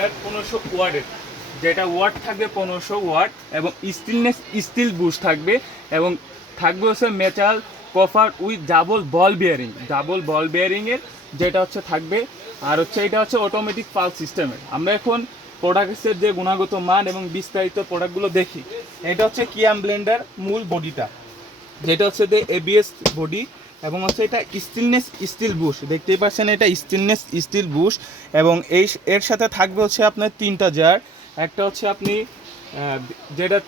Blender 1500 ওয়াটের, যেটা watt থাকবে 1500 ওয়াট, এবং স্টিলনেস স্টিল বুশ থাকবে, এবং থাকবে হচ্ছে মেটাল কভার উইথ ডাবল বল বিয়ারিংয়ের যেটা হচ্ছে থাকবে। আর হচ্ছে এটা হচ্ছে অটোমেটিক পালস সিস্টেমের। আমরা এখন প্রোডাক্টসের যে গুণগত মান এবং বিস্তারিত প্রোডাক্টগুলো দেখি। এটা হচ্ছে কিয়াম ব্লেন্ডার মূল বডিটা, যেটা হচ্ছে যে এবিএস বডি, এবং হচ্ছে এটা স্টিলনেস স্টিল বুশ, দেখতেই পাচ্ছেন এটা স্টিলনেস স্টিল বুশ। এবং এর সাথে থাকবে হচ্ছে আপনার 3টা জার। একটা হচ্ছে আপনি যেটা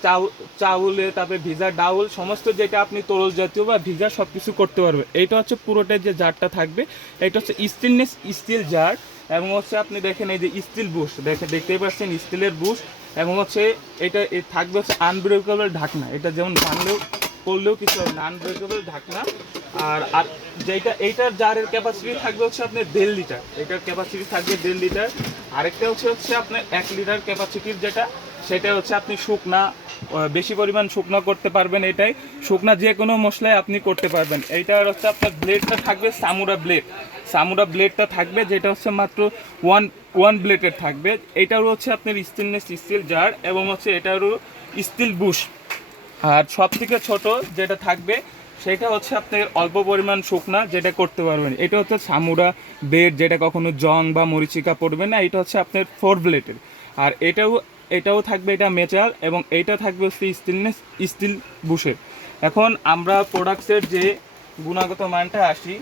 চাউলে, তারপরে ভিজা ডাউল, সমস্ত যেটা আপনি তরল জাতীয় বা ভিজা সব কিছু করতে পারবে। এইটা হচ্ছে পুরোটাই যে জারটা থাকবে, এটা হচ্ছে স্টেনলেস স্টিল জার। এবং হচ্ছে আপনি দেখেন এই যে স্টিল বুশ, দেখতেই পাচ্ছেন স্টিলের বুশ। এবং হচ্ছে এটা থাকবে হচ্ছে আনব্রেকেবল ঢাকনা, এটা যেমন ভাঙলেও করলেও কিছু হবে না, আনব্রেকেবল ঢাকনা। আর যেটা এইটার জারের ক্যাপাসিটি থাকবে হচ্ছে আপনার 1.5 লিটার, এটার ক্যাপাসিটি থাকবে 1.5 লিটার। আরেকটা হচ্ছে আপনার 1 লিটার ক্যাপাসিটির যেটা, সেটা হচ্ছে আপনি শুকনা বেশি পরিমাণ শুকনো করতে পারবেন। এটাই শুকনা যে কোনো মশলায় আপনি করতে পারবেন। এইটার হচ্ছে আপনার ব্লেডটা থাকবে সামুরা ব্লেডটা থাকবে, যেটা হচ্ছে মাত্র ওয়ান ব্লেডের থাকবে। এটারও হচ্ছে আপনার স্টেনলেস স্টিল জার, এবং হচ্ছে এটারও স্টিল বুশ। আর সব থেকে ছোট যেটা থাকবে সেটা হচ্ছে আপনার অল্প পরিমাণ শুকনা যেটা করতে পারবেন। এটা হচ্ছে সামুরা ব্লেড, যেটা কখনো জং বা মরিচিকা পড়বে না। এটা হচ্ছে আপনার 4 ব্লেডের। আর এটাও থাকবে, এটা মেটাল, এবং এইটা থাকবে হচ্ছে স্টেনলেস স্টিল বুশের। এখন আমরা প্রোডাক্টসের যে গুণগত মানটা আসি,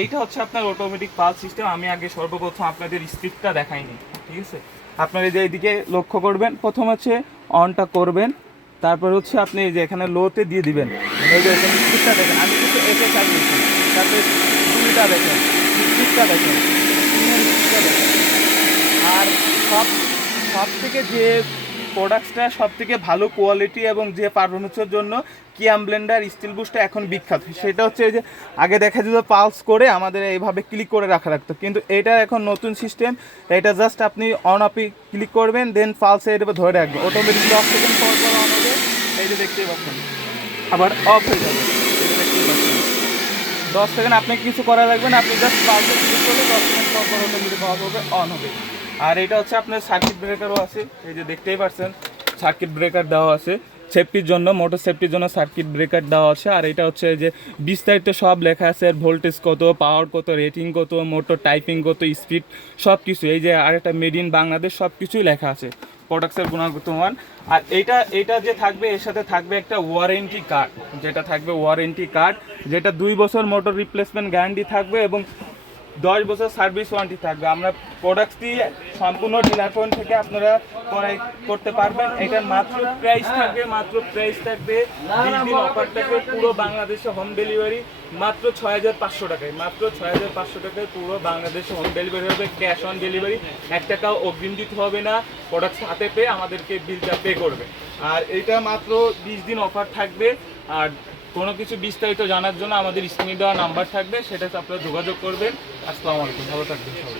এইটা হচ্ছে আপনার অটোমেটিক পালস সিস্টেম। আমি আগে সর্বপ্রথম আপনাদের স্পিডটা দেখাইনি, ঠিক আছে? আপনারা যে এইদিকে লক্ষ্য করবেন, প্রথম হচ্ছে অনটা করবেন, তারপর হচ্ছে আপনি এই যে এখানে লোতে দিয়ে দিবেন। এই যে এখানে স্পিডটা দেখেন, আমি কিন্তু এসে চালিয়েছি। তারপরে স্পিডটা দেখেন, স্পিডটা দেখেন, স্পিডটা দেখেন। আর সব থেকে যে প্রোডাক্টসটা সব থেকে ভালো কোয়ালিটি এবং যে পারফরমেন্সের জন্য কিয়াম ব্লেন্ডার স্টিল বুশটা এখন বিখ্যাত, সেটা হচ্ছে যে আগে দেখা যেত পালস করে আমাদের এইভাবে ক্লিক করে রাখতো, কিন্তু এটা এখন নতুন সিস্টেম। এটা জাস্ট আপনি অন আপে ক্লিক করবেন, দেন পালসে এটা ধরে রাখবেন, অটোমেটিক 10 সেকেন্ড পর পর অন হবে। এই যে দেখতেই পাচ্ছেন, আবার অফ হয়ে যাবে, এই যে দেখতেই পাচ্ছেন। 10 সেকেন্ড আপনি কিছু করা লাগবে না, আপনি জাস্ট পালসে ক্লিক করলে 10 সেকেন্ড পর পর অটোমেটিক অফ হবে, অন হবে। আর এটা হচ্ছে আপনার সার্কিট ব্রেকারও আছে, এই যে দেখতেই পাচ্ছেন সার্কিট ব্রেকার দেওয়া আছে সেফটির জন্য, মোটর সেফটির জন্য সার্কিট ব্রেকার দেওয়া আছে। আর এটা হচ্ছে যে বিস্তারিত সব লেখা আছে, ভোল্টেজ কত, পাওয়ার কত, রেটিং কত, মোটর টাইপিং কত, স্পিড, সব কিছু। এই যে আরেকটা মেড ইন বাংলাদেশ, সব কিছুই লেখা আছে প্রোডাক্টসের গুণগত মান। আর এটা যে থাকবে, এর সাথে থাকবে একটা ওয়ারেন্টি কার্ড, যেটা থাকবে ওয়ারেন্টি কার্ড, যেটা 2 বছর মোটর রিপ্লেসমেন্ট গ্যারান্টি থাকবে এবং 10 বছর সার্ভিস ওয়ারেন্টি থাকবে। আমরা প্রোডাক্টটি সম্পূর্ণ ডিলার পয়েন্ট থেকে আপনারা ক্রয় করতে পারবেন। এটার মাত্র প্রাইস থাকবে 20 দিন অফার থাকবে, পুরো বাংলাদেশে হোম ডেলিভারি মাত্র 6500 টাকায়, মাত্র 6500 টাকায় পুরো বাংলাদেশে হোম ডেলিভারি হবে। ক্যাশ অন ডেলিভারি, 1 টাকাও অগ্রিম দিতে হবে না, প্রোডাক্ট হাতে পেয়ে আমাদেরকে বিলটা পে করবে। আর এটা মাত্র 20 দিন অফার থাকবে। আর কোনো কিছু বিস্তারিত জানার জন্য আমাদের স্ক্রিনে দেওয়া নাম্বার থাকবে, সেটাতে আপনারা যোগাযোগ করবেন। আসসালামু আলাইকুম, ভালো থাকবেন সবাই।